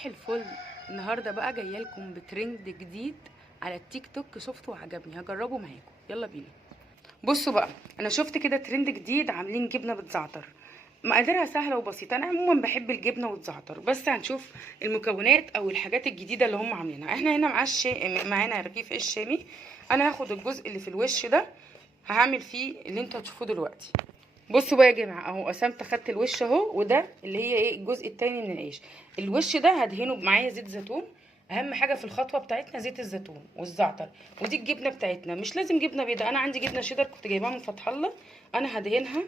صباح الفل. النهارده بقى جايه لكم بترند جديد على التيك توك، شفته وعجبني هجربه معاكم. يلا بينا. بصوا بقى، انا شفت كده ترند جديد عاملين جبنه بتزعتر. مقاديرها سهله وبسيطه، انا عموما بحب الجبنه والزعتر، بس هنشوف المكونات او الحاجات الجديده اللي هم عاملينها. احنا هنا معانا رغيف عيش شامي. انا هاخد الجزء اللي في الوش ده هعمل فيه اللي انتوا هتشوفوه دلوقتي. بصوا بقى يا جماعه، اهو قسمت خدت الوش اهو، وده اللي هي ايه الجزء التاني من العيش. الوش ده هدهنه معايا زيت زيتون. اهم حاجه في الخطوه بتاعتنا زيت الزيتون والزعتر. ودي الجبنه بتاعتنا، مش لازم جبنه بيضاء، انا عندي جبنه شيدر كنت جايباها من فتح الله. انا هدهنها،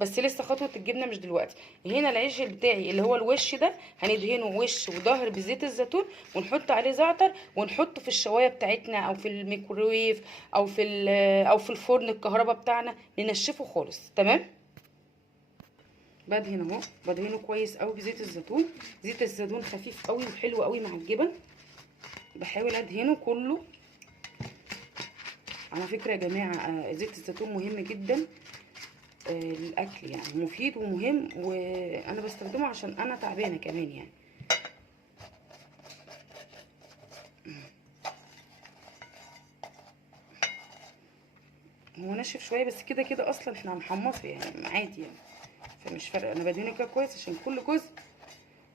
بس لسه خطوه الجبنه مش دلوقتي. هنا العيش بتاعي اللي هو الوش ده هندهنه وش وظهر بزيت الزيتون، ونحط عليه زعتر، ونحطه في الشوايه بتاعتنا او في الميكروويف او في الفرن الكهرباء بتاعنا، ننشفه خالص. تمام. بدهن اهو، بدهنه كويس قوي بزيت الزيتون. زيت الزيتون خفيف قوي وحلو قوي مع الجبن. بحاول ادهنه كله. على فكره يا جماعه زيت الزيتون مهم جدا للاكل، يعني مفيد ومهم، وانا بستخدمه عشان انا تعبانه كمان يعني. هو ناشف شويه بس كده كده اصلا احنا هنحمصه يعني عادي يعني، فمش فارقه. انا بدهنه كده كويس عشان كل جزء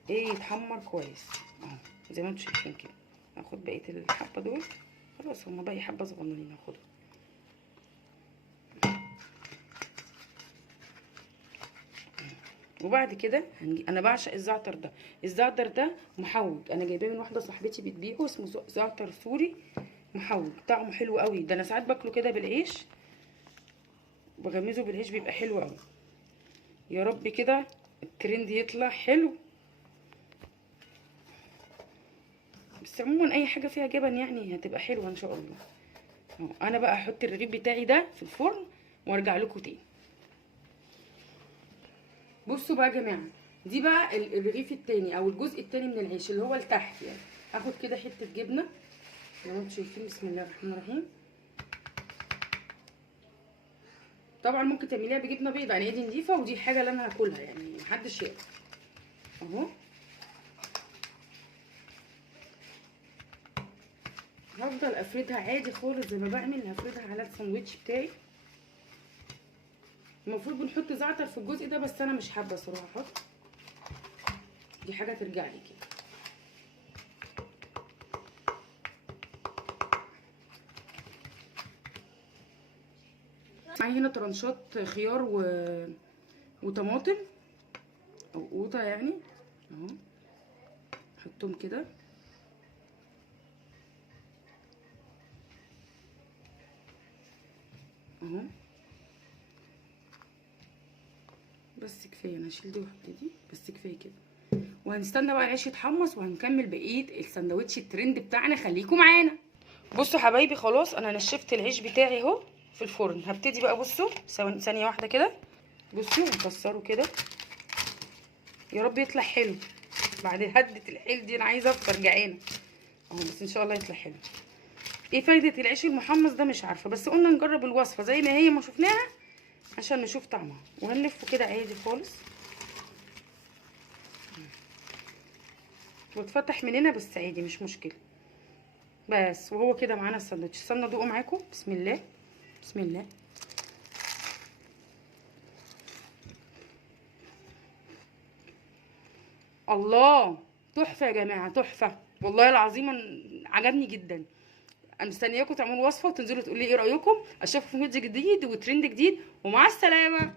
يتحمر كويس اهو زي ما انتم شايفين كده. هاخد بقيه الحبه دول، خلاص هما باقي حبه صغننين هاخدهم. وبعد كده انا بعشق الزعتر ده. الزعتر ده محوج، انا جايباه من واحده صاحبتي بتبيعه، اسمه زعتر سوري محوج، طعمه حلو قوي. ده انا ساعات باكله كده بالعيش، بغمزه بالعيش بيبقى حلو قوي. يا رب كده الترند يطلع حلو. بس عموما اي حاجه فيها جبن يعني هتبقى حلوه ان شاء الله. انا بقى هحط الرغيف بتاعي ده في الفرن وارجع لكم تاني. بصوا بقى يا جماعه، دي بقى الرغيف التاني او الجزء التاني من العيش اللي هو لتحت يعني. هاخد كده حته جبنه زي ما انتم شايفين، بسم الله الرحمن الرحيم. طبعا ممكن تعمليها بجبنه بيضاء، يعني دي نضيفه ودي حاجه اللي انا هاكلها يعني محدش يقدر. اهو هفضل افردها عادي خالص زي ما بعمل، هفردها على الساندوتش بتاعي. المفروض بنحط زعتر في الجزء ده بس انا مش حابه صراحه احط، دي حاجه ترجع لي كده. معايا هنا طرنشات خيار وطماطم او قوطه يعني اهو، احطهم كده اهو. بس كفايه، انا هشيل دي واحط دي بس كفايه كده. وهنستنى بقى العيش يتحمص وهنكمل بقيه الساندوتش الترند بتاعنا، خليكم معانا. بصوا حبايبي، خلاص انا نشفت العيش بتاعي اهو في الفرن. هبتدي بقى، بصوا ثانيه واحده كده، بصوا هكسره كده. يا رب يطلع حلو بعد هدة الحيل دي، انا عايزه افطر جعانه اهو، بس ان شاء الله يطلع حلو. ايه فايده العيش المحمص ده مش عارفه، بس قلنا نجرب الوصفه زي ما هي ما شفناها عشان نشوف طعمها. وهنلفه كده عادي خالص واتفتح من هنا بس عادي مش مشكله. بس وهو كده معانا الساندوتش. استنى ادوقه معاكم. بسم الله بسم الله. الله، تحفه يا جماعه، تحفه والله العظيم، عجبني جدا. انا مستنياكم تعملوا وصفه وتنزلوا تقولوا لي ايه رايكم. اشوفكم في فيديو جديد وترند جديد، ومع السلامه.